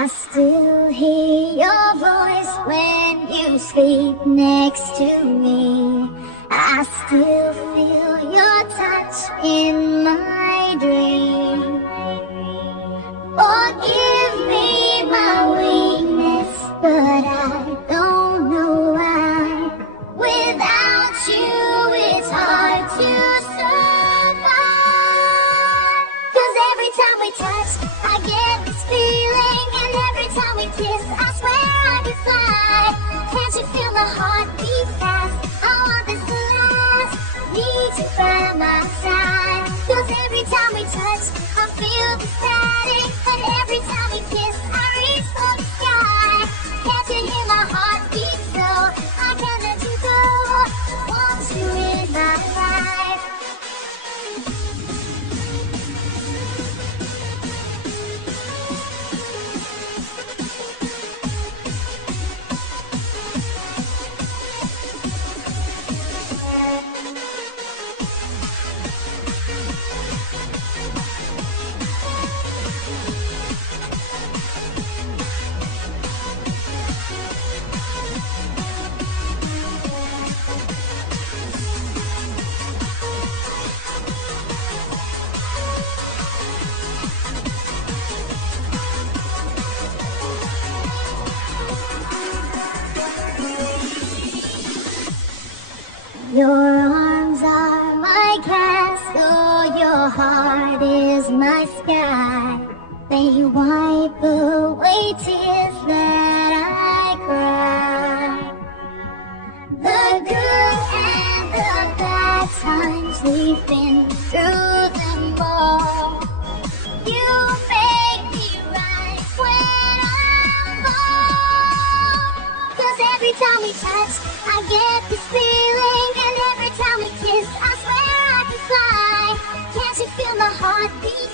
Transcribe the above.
I still hear your voice when you sleep next to me. I still feel your touch in my dream. Forgive me my weakness, but I don't know why. Without you, it's hard to survive. 'Cause every time we touch, I get this feeling, and every time we kiss, I swear I could fly. Can't you feel my heart beat fast? I want this to last. Need you by my side. 'Cause every time we touch, I feel the static, and every time we kiss, I reach for the sky. Can't you hear my heart beat so? I can't let you go. Want you in my life. Your arms are my castle, your heart is my sky. They wipe away tears that I cry. The good and the bad times, we've been through them all. You make me right when I fall. 'Cause every time we touch, I get this feeling, and every time we kiss, I swear I can fly. Can't you feel my heart beat